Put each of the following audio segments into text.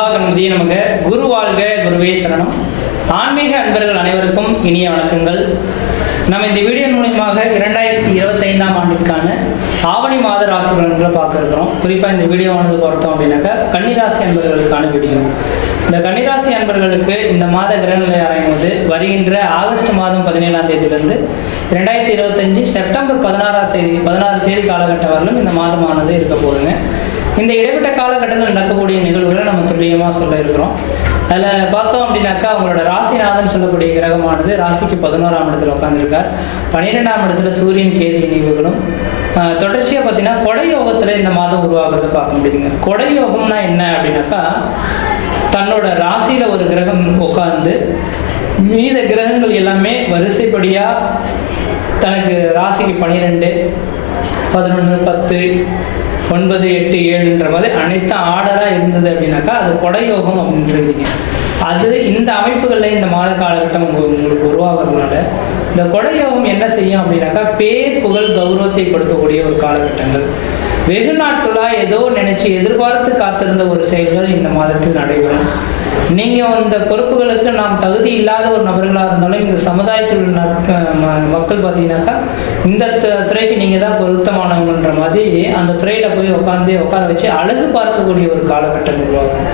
மகா கணபதி நமக. குரு வாழ்க, குருவே சரணம். ஆன்மீக அன்பர்கள் அனைவருக்கும் இனிய வணக்கங்கள். நம்ம இந்த வீடியோ மூலமாக 2025ஆம் ஆண்டிற்கான ஆவணி மாத ராசி பலன்களை பார்க்க இருக்கிறோம். குறிப்பாக இந்த வீடியோவானது பார்த்தோம் அப்படின்னாக்கா கன்னிராசி அன்பர்களுக்கான வீடியோ. இந்த கன்னிராசி அன்பர்களுக்கு இந்த மாத கிரகநிலை ஆராயும் போது வருகின்ற ஆகஸ்ட் மாதம் 17ஆம் தேதியிலிருந்து 2025 செப்டம்பர் 16 தேதி காலகட்டம் வரலும் இந்த மாதமானது இருக்க போகுதுங்க. இந்த இடைப்பட்ட காலகட்டத்தில் நடக்கக்கூடிய நிகழ்வுகளை நம்ம துல்லியமாக சொல்ல இருக்கிறோம். அதில் பார்த்தோம் அப்படின்னாக்கா அவங்களோட ராசிநாதன் சொல்லக்கூடிய கிரகமானது ராசிக்கு 11ஆம் இடத்துல உட்காந்துருக்கார். 12ஆம் இடத்துல சூரியன் கேது இணைவுகளும் தொடர்ச்சியாக பார்த்தீங்கன்னா கொடை யோகத்தில் இந்த மாதம் உருவாகிறத பார்க்க முடியுதுங்க. கொடை யோகம்னா என்ன அப்படின்னாக்கா தன்னோட ராசியில் ஒரு கிரகம் உட்காந்து மீத கிரகங்கள் எல்லாமே வரிசைப்படியாக தனக்கு ராசிக்கு 12, 11, 10, 9, 8, 7ன்ற மாதிரி அனைத்து ஆர்டராக இருந்தது அப்படின்னாக்கா அது கொடையோகம் அப்படின்றீங்க. அது இந்த அமைப்புகளில் இந்த மாத காலகட்டம் உங்களுக்கு உருவாகிறதுனால இந்த கொடையோகம் என்ன செய்யும் அப்படின்னாக்கா பேர் புகழ் கௌரவத்தை கொடுக்கக்கூடிய ஒரு காலகட்டங்கள். வெகு நாட்களாக ஏதோ நினைச்சு எதிர்பார்த்து காத்திருந்த ஒரு செயல்கள் இந்த மாதத்தில் நடைபெறும். நீங்கள் இந்த பொறுப்புகளுக்கு நாம் தகுதி இல்லாத ஒரு நபர்களாக இருந்தாலும் இந்த சமுதாயத்தில் உள்ள மக்கள் பார்த்தீங்கன்னாக்கா இந்த துறைக்கு நீங்கள் தான் பொருத்தமானவங்கன்ற மாதிரி அந்த துறையில் போய் உட்கார வச்சு அழகு பார்க்கக்கூடிய ஒரு காலகட்டம் உருவாகும்.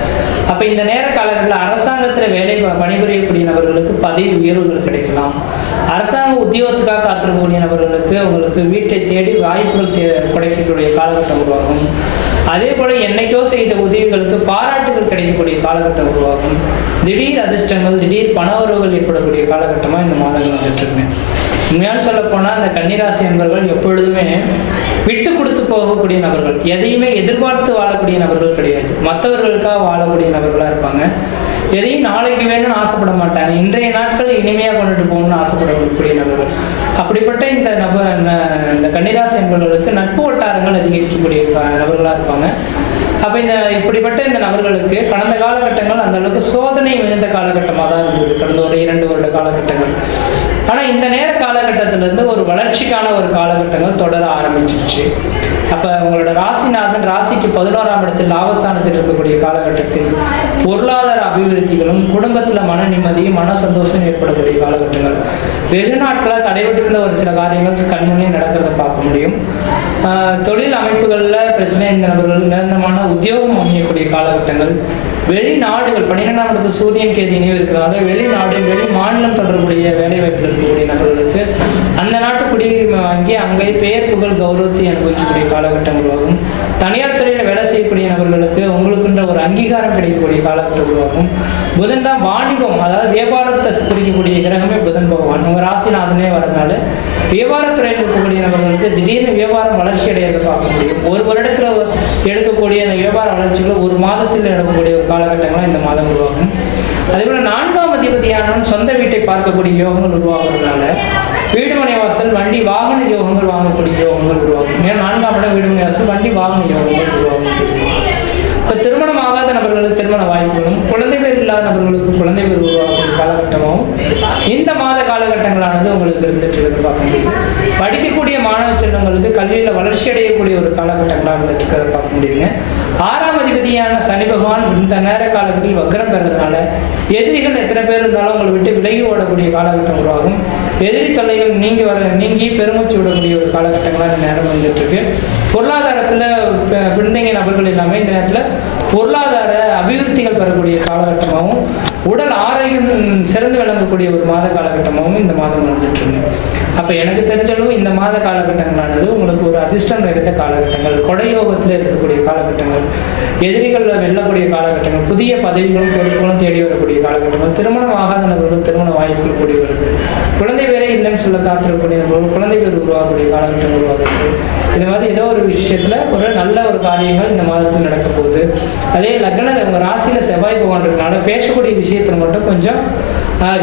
அப்போ இந்த நேர காலகட்டத்தில் அரசாங்கத்தில் பணிபுரியக்கூடிய நபர்களுக்கு பதவி உயர்வுகள் கிடைக்கலாம். அரசாங்க உத்தியோகத்துக்காக காத்திருக்கக்கூடிய நபர்களுக்கு உங்களுக்கு வீட்டை தேடி வாய்ப்புகள் கிடைக்கக்கூடிய காலகட்டம் உருவாகும். அதே போல என்னைக்கோ செய்த உதவிகளுக்கு பாராட்டுகள் கிடைக்கக்கூடிய காலகட்டம் உருவாகும். திடீர் அதிர்ஷ்டங்கள், திடீர் பண உறவுகள் ஏற்படக்கூடிய காலகட்டமாக இந்த மாதங்கள் வந்துட்டு இருக்கேன். உண்மையாக சொல்ல போனால் இந்த கன்னிராசி என்பவர்கள் எப்பொழுதுமே விட்டு கொடுத்து போகக்கூடிய நபர்கள், எதையுமே எதிர்பார்த்து வாழக்கூடிய நபர்கள் கிடையாது. மற்றவர்களுக்காக வாழக்கூடிய நபர்களாக இருப்பாங்க. எதையும் நாளைக்கு வேணும்னு ஆசைப்பட மாட்டாங்க. இன்றைய நாட்கள் இனிமையாக கொண்டுட்டு போகணும்னு ஆசைப்படக்கூடிய நபர்கள். அப்படிப்பட்ட இந்த கன்னிராசி என்பவர்களுக்கு நட்பு வட்டாரங்கள் அதிகரிக்கக்கூடிய நபர்களாக இருப்பாங்க. அப்போ இப்படிப்பட்ட இந்த நபர்களுக்கு கடந்த காலகட்டங்கள் அந்த அளவுக்கு சோதனை மிகுந்த காலகட்டமாக தான் இருந்தது, கடந்த ஒரு 2 வருட காலகட்டங்கள். ஆனால் இந்த நேர காலகட்டத்திலிருந்து ஒரு வளர்ச்சிக்கான ஒரு காலகட்டங்கள் தொடர ஆரம்பிச்சிருச்சு. அப்போ உங்களோட ராசிநாதன் ராசிக்கு 11ஆம் இடத்தில் லாபஸ்தானத்தில் இருக்கக்கூடிய காலகட்டத்தில் பொருளாதார அபிவிருத்திகளும் குடும்பத்தில் மன நிம்மதியும் மன சந்தோஷம் ஏற்படக்கூடிய காலகட்டங்கள். வெகு நாட்களாக தடைபட்டிருந்த ஒரு சில காரியங்கள் கண்முன்னே நடக்கிறத பார்க்க முடியும். தொழில் அமைப்புகளில் பிரச்சனை இந்த நபர்கள் நிரந்தரமான உத்தியோகம் அமையக்கூடிய காலகட்டங்கள். வெளிநாடுகள் 12ஆம் இடத்து சூரியன் கேது இணைவு இருக்கிறதால வெளிநாடு வெளி மாநிலம் தொடர்புடைய வேலை வாய்ப்பில் இருக்கக்கூடிய நபர்களுக்கு அந்த நாட்டு குடியுரிமை வாங்கி அங்கே பெயர் புகழ் கௌரவத்தை அனுபவிக்கக்கூடிய காலகட்டம் உருவாகும். தனியார் துறையில் வேலை செய்யக்கூடிய நபர்களுக்கு உங்களுக்குன்ற ஒரு அங்கீகாரம் கிடைக்கக்கூடிய காலகட்டம் உருவாகும். புதன் தான் வாணிபம், அதாவது வியாபாரத்தை குறிக்கக்கூடிய கிரகமே புதன் பகவான். உங்கள் ராசிநாதனே வரதுனால வியாபாரத்துறையில் இருக்கக்கூடிய நபர்களுக்கு திடீர்னு வியாபாரம் வளர்ச்சி அடையதை பார்க்க முடியும். ஒரு வருடத்தில் எடுக்கக்கூடிய அந்த வியாபார வளர்ச்சிகள் ஒரு மாதத்தில் எடுக்கக்கூடிய காலகட்டங்களாக இந்த மாதம் உருவாகும். அதேபோல 4ஆம் அதிபதியானவன் சொந்த வீட்டை பார்க்கக்கூடிய யோகங்கள் உருவாகிறதுனால வீடுமனை வாசல் வண்டி வாகன யோகங்கள் வாங்கக்கூடிய யோகங்கள் உருவாகும். ஏன்னா 4ஆம் இடம் வீடுமனை வாசல் வண்டி வாகன யோகங்கள் உருவாகும். இப்போ திருமணம் ஆகாத நபர்களுக்கு திருமண வாய்ப்புகளும் குழந்தை பேர் இல்லாத நபர்களுக்கு குழந்தை பேர் உருவாகக்கூடிய காலகட்டமாகவும் இந்த மாத காலகட்டங்களானது உங்களுக்கு இருந்துட்டு இருக்கிறத பார்க்க முடியுது. படிக்கக்கூடிய மாணவ செல்வங்களுக்கு கல்வியில் வளர்ச்சி அடையக்கூடிய ஒரு காலகட்டங்களாக இருந்துட்டு இருக்கிறத பார்க்க முடியுங்க. 6ஆம் அதிபதியான சனி பகவான் இந்த நேர காலகட்டத்தில் வக்ரம் பெறதுனால எதிரிகள் எத்தனை பேர் இருந்தாலும் உங்களை விட்டு விலகி ஓடக்கூடிய காலகட்டம் உருவாகும். எதிரி தொல்லைகள் நீங்கி பெருமூச்சு விடக்கூடிய ஒரு காலகட்டங்களாக இந்த நேரம் வந்துட்டு இருக்கு. பொருளாதாரத்தில் பின்தங்கிய நபர்கள் எல்லாமே இந்த நேரத்தில் பொருளாதார அபிவிருத்திகள் பெறக்கூடிய காலகட்டமாகவும் உடல் ஆரோக்கியம் சிறந்து விளங்கக்கூடிய ஒரு மாத காலகட்டமாகவும் இந்த மாதம் வந்துட்டு இருக்கு. அப்போ எனக்கு தெரிஞ்சளவு இந்த மாத காலகட்டங்களானது உங்களுக்கு ஒரு அதிர்ஷ்டம் நிறைந்த காலகட்டங்கள், கொடையோகத்தில் இருக்கக்கூடிய காலகட்டங்கள், எதிரிகள் வெல்லக்கூடிய காலகட்டங்கள், புதிய பதவிகளும் பொறுப்புகளும் தேடி வரக்கூடிய காலகட்டங்கள், திருமணம் ஆகாத நபர்கள் திருமண வாய்ப்புகள் கூடி வருது, குழந்தை பேரே இல்லைன்னு சொல்ல காத்திருக்கக்கூடிய நபர்கள் குழந்தை பேர் உருவாகக்கூடிய காலகட்டம் உருவாகுது. இது மாதிரி ஏதோ ஒரு விஷயத்தில் ஒரு நல்ல ஒரு காரியங்கள் இந்த மாதத்தில் நடக்க போகுது. அதே லக்ன உங்கள் ராசியில் செவ்வாய் பகவான் இருக்கனால பேசக்கூடிய விஷயத்தில் மட்டும் கொஞ்சம்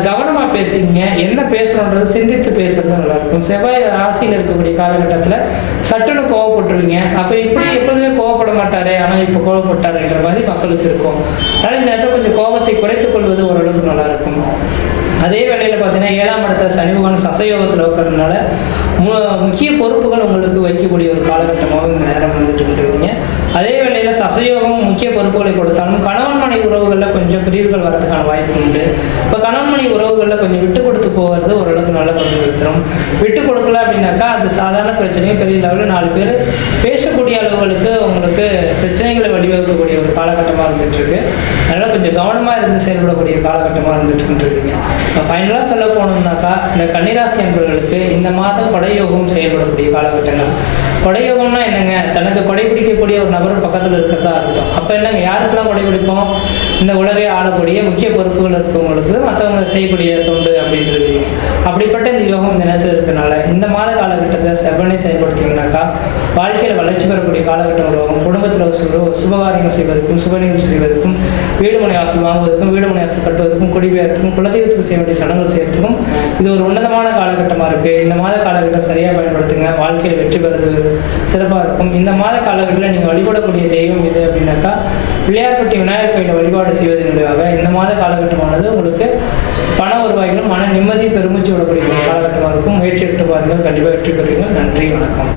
கவனமாக பேசுங்க. என்ன பேசணுன்றது சிந்தித்து பேசுறது நல்லா இருக்கும். செவ்வாய் ராசியில் இருக்கக்கூடிய காலகட்டத்தில் சட்டுன்னு கோவப்பட்டுருவீங்க. அப்போ இப்படி எப்போதுமே கோவப்பட மாட்டாரே, ஆனால் இப்போ கோவப்பட்டாருன்ற மாதிரி மக்களுக்கு இருக்கும். அதனால் இந்த நேரத்தில் கொஞ்சம் கோபத்தை குறைத்துக் கொள்வது ஓரளவுக்கு நல்லா இருக்கும். அதே வேளையில் பார்த்தீங்கன்னா 7ஆம் இடத்துல சனி பகவான் சசயோகத்தில் இருக்கிறதுனால முக்கிய பொறுப்புகள் உங்களுக்கு வைக்கக்கூடிய ஒரு காலகட்டமாக இந்த நேரம் வந்துட்டு இருக்கீங்க. அதே வேளையில் சசயோகம் முக்கிய பொறுப்புகளை கொடுத்தாலும் கணவன் மனைவி உறவு கொஞ்சம் பிரிவுகள் வரதுக்கான வாய்ப்பு உண்டு. இப்போ கணவன் மனைவி உறவுகளில் கொஞ்சம் விட்டு கொடுத்து போகிறது ஓரளவுக்கு நல்ல பங்கு பெறும். விட்டு கொடுக்கல அப்படின்னாக்கா அது சாதாரண பிரச்சனையும் பெரிய லெவலில் 4 பேர் பேசக்கூடிய அளவுகளுக்கு உங்களுக்கு பிரச்சனைகளை வழிவகுக்கக்கூடிய ஒரு காலகட்டமாக இருந்துட்டு இருக்கு. அதனால கொஞ்சம் கவனமாக இருந்து செயல்படக்கூடிய காலகட்டமாக இருந்துட்டு இருக்கீங்க. ஃபைனலாக சொல்ல போனோம்னாக்கா இந்த கன்னிராசி அன்பர்களுக்கு இந்த மாதம் கொடையோகம் செயல்படக்கூடிய காலகட்டங்கள். கொடையோகம்னா என்னங்க? தனக்கு கொடை பிடிக்கக்கூடிய ஒரு நபர் பக்கத்தில் இருக்கிறதா இருக்கும். அப்போ என்னங்க, யாருக்கெல்லாம் கொடை பிடிப்போம்? இந்த உலகை ஆளக்கூடிய முக்கிய பொறுப்புகள் இருக்கவங்களுக்கு மற்றவங்க செய்யக்கூடிய தொண்டு அப்படின்றது. அப்படிப்பட்ட இந்த யோகம் இந்த நேரத்தில் இருக்கனால இந்த மாத காலகட்டத்தை செவ்வனே செயல்படுத்திங்கனாக்கா வாழ்க்கையில் வளர்ச்சி பெறக்கூடிய காலகட்டம் உருவாகும். குடும்பத்தில் சுபகாரியங்கள் செய்வதற்கும் சுப நிகழ்ச்சி செய்வதற்கும் வீடு மனை வாசல் வாங்குவதற்கும் வீடு மனை வாசல் கட்டுவதற்கும் குடிபெயர்த்துக்கும் குலதெய்வத்துக்கு செய்ய வேண்டிய சடங்குகள் செய்யறதுக்கும் இது ஒரு உன்னதமான காலகட்டமாக இருக்குது. இந்த மாத காலகட்டம் சரியாக பயன்படுத்துங்க. வாழ்க்கையில் வெற்றி பெறுவது சிறப்பாக இருக்கும். இந்த மாத காலகட்டத்தில் நீங்கள் வழிபடக்கூடிய தெய்வம் இது அப்படின்னாக்கா பிள்ளையார்பட்டி விநாயகர் கோயிலை வழிபாடு செய்வதன் மூலமாக இந்த மாத காலகட்டமானது உங்களுக்கு பண வருவாய்களும் மன நிம்மதி பெருமூச்சு விடக்கூடிய காலகட்டமாக இருக்கும். முயற்சி எடுத்து பாருங்கள், கண்டிப்பாக வெற்றி பெறுவீங்க. நன்றி, வணக்கம்.